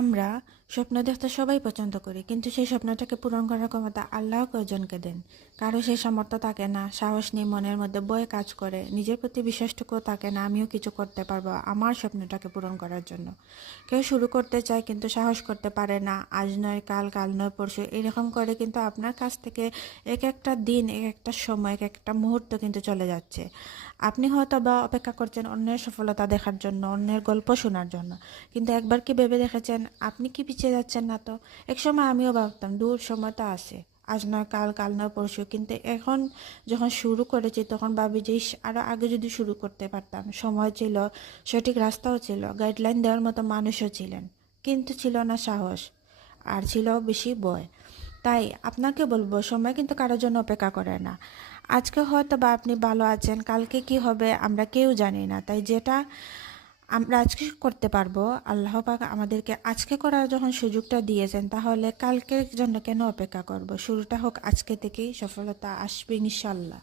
আমরা স্বপ্ন দেখতে সবাই পছন্দ করি, কিন্তু সেই স্বপ্নটাকে পূরণ করার ক্ষমতা আল্লাহ কয়জনকে দেন। কারো সেই সামর্থ্য থাকে না, সাহস নেই, মনের মধ্যে ভয় কাজ করে, নিজের প্রতি বিশ্বাসটুকুও থাকে না আমিও কিছু করতে পারবো আমার স্বপ্নটাকে পূরণ করার জন্য। কেউ শুরু করতে চায় কিন্তু সাহস করতে পারে না, আজ নয় কাল, কাল নয় পরশু, এরকম করে কিন্তু আপনার কাছ থেকে এক একটা দিন, এক একটা সময়, এক একটা মুহূর্ত কিন্তু চলে যাচ্ছে। আপনি হয়তো বা অপেক্ষা করছেন অন্যের সফলতা দেখার জন্য, অন্যের গল্প শোনার জন্য, কিন্তু একবার কি ভেবে দেখেছেন আপনি কি পিছিয়ে যাচ্ছেন না? তো একসময় আমিও ভাবতাম দূর, সময় তো আছে, আজ নয় কাল, কাল নয় পরশু, কিন্তু এখন যখন শুরু করেছি তখন ভাবি যে ইস, আরও আগে যদি শুরু করতে পারতাম। সময় ছিল, সঠিক রাস্তাও ছিল, গাইডলাইন দেওয়ার মতো মানুষও ছিলেন, কিন্তু ছিল না সাহস, আর ছিল বেশি ভয়। তাই আপনাকে বলবো, সময় কিন্তু কারোর জন্য অপেক্ষা করে না। আজকে হয়তো বা আপনি ভালো আছেন, কালকে কি হবে আমরা কেউ জানি না। তাই যেটা আমরা আজকে করতে পারবো, আল্লাহ পাক আমাদেরকে আজকে করার যখন সুযোগটা দিয়েছেন, তাহলে কালকের জন্য কেন অপেক্ষা করব? শুরুটা হোক আজকে থেকেই, সফলতা আসবে ইনশাল্লাহ।